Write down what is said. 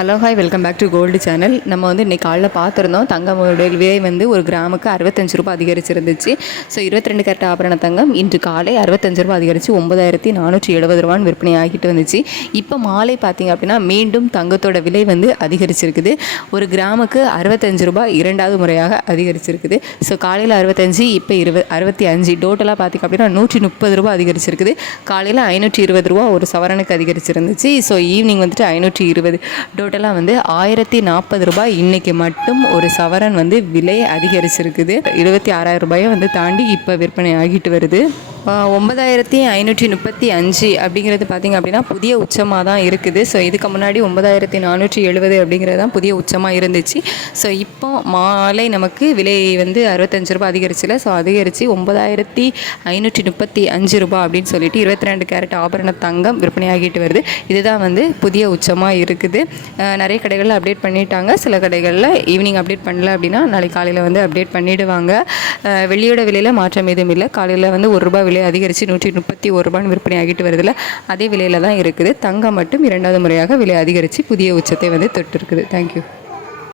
Hello hi welcome back to gold channel. நம்ம வந்து இன்றைக்கி காலைல பார்த்துருந்தோம் தங்கமோட விலை வந்து ஒரு கிராமுக்கு அறுபத்தஞ்சு ரூபாய் அதிகரிச்சிருந்துச்சு. ஸோ இருபத்தி ரெண்டு கரெக்ட் ஆபரண தங்கம் இன்று காலை அறுபத்தஞ்சு ரூபாய் அதிகரித்து ஒன்பதாயிரத்தி நானூற்றி எழுபது ரூபான்னு விற்பனை ஆகிட்டு வந்துச்சு. இப்போ மாலை பார்த்தீங்க அப்படின்னா மீண்டும் தங்கத்தோட விலை வந்து அதிகரிச்சிருக்குது. ஒரு கிராமுக்கு அறுபத்தஞ்சு ரூபாய் இரண்டாவது முறையாக அதிகரிச்சிருக்குது. ஸோ காலையில் அறுபத்தஞ்சு இப்போ இருபது அறுபத்தி அஞ்சு டோட்டலாக பார்த்திங்க அப்படின்னா நூற்றி முப்பது ரூபா அதிகரிச்சிருக்குது. காலையில் ஐநூற்றி இருபது ரூபா ஒரு சவரனுக்கு அதிகரிச்சிருந்துச்சு. ஸோ ஈவினிங் வந்துட்டு ஐநூற்றி இருபது. டோட்டலாக வந்து ஆயிரத்தி நாற்பது ரூபாய் இன்றைக்கி மட்டும் ஒரு சவரன் வந்து விலை அதிகரிச்சிருக்குது. இருபத்தி ஆறாயிரம் ரூபாயை வந்து தாண்டி இப்போ விற்பனை ஆகிட்டு வருது. ஒன்பதாயிரத்தி ஐநூற்றி முப்பத்தி அஞ்சு அப்படிங்கிறது பார்த்திங்க அப்படின்னா புதிய உச்சமாக தான் இருக்குது. ஸோ இதுக்கு முன்னாடி ஒன்பதாயிரத்தி நானூற்றி எழுபது அப்படிங்கிறது தான் புதிய உச்சமாக இருந்துச்சு. ஸோ இப்போ மாலை நமக்கு விலை வந்து அறுபத்தஞ்சு ரூபாய் அதிகரிச்சில. ஸோ அதிகரித்து ஒன்பதாயிரத்தி ஐநூற்றி முப்பத்தி அஞ்சு ரூபாய் அப்படின்னு சொல்லிட்டு இருபத்தி ரெண்டு கேரட் ஆபரண தங்கம் விற்பனையாகிட்டு வருது. இதுதான் வந்து புதிய உச்சமாக இருக்குது. நிறைய கடைகளில் அப்டேட் பண்ணிட்டாங்க. சில கடைகளில் ஈவினிங் அப்டேட் பண்ணல அப்படின்னா நாளைக்கு காலையில் வந்து அப்டேட் பண்ணிவிடுவாங்க வெள்ளியோட விலையில் மாற்றம் எதுவும் இல்லை. காலையில் வந்து ஒரு ரூபாய் விலை அதிகரித்து நூற்றி முப்பத்தி ஒரு ரூபான்னு விற்பனை ஆகிட்டு வருதில்ல அதே விலையில் தான் இருக்குது. தங்கம் மட்டும் இரண்டாவது முறையாக விலை அதிகரித்து புதிய உச்சத்தை வந்து தொட்டிருக்குது. தேங்க்யூ